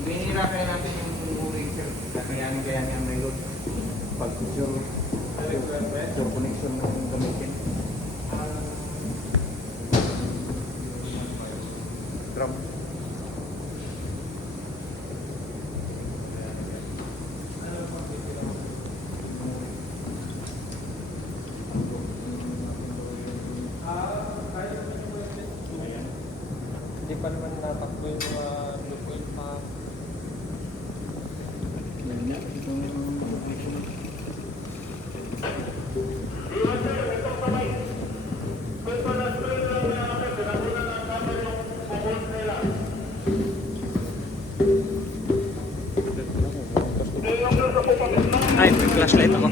Binihirapan natin yung uring sir. Kakayanin ang may load. Pag sure connection ng gamitin. Drum. Hindi pa naman natakbo yung mga lupoy pa. Ay, may flashlight ako.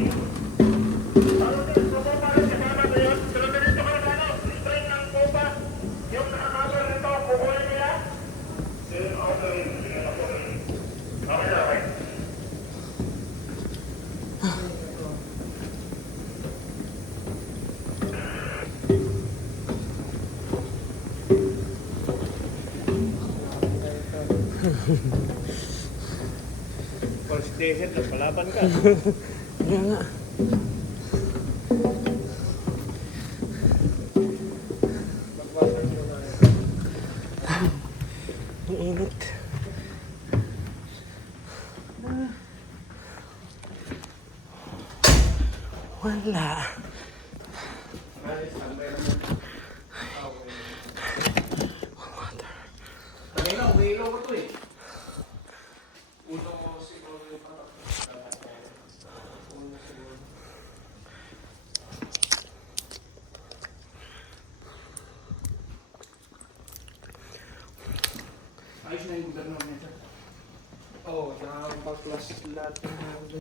First day hit, palaban ka. Kaya nga. Magwasan mo na. Ang init. Wala. Kanina, umiilaw ko to eh. Unang mo siguro yung patak. Unang siguro. Ayos na yung gobyerno niya sir. Oo, nakapag-class lahat ng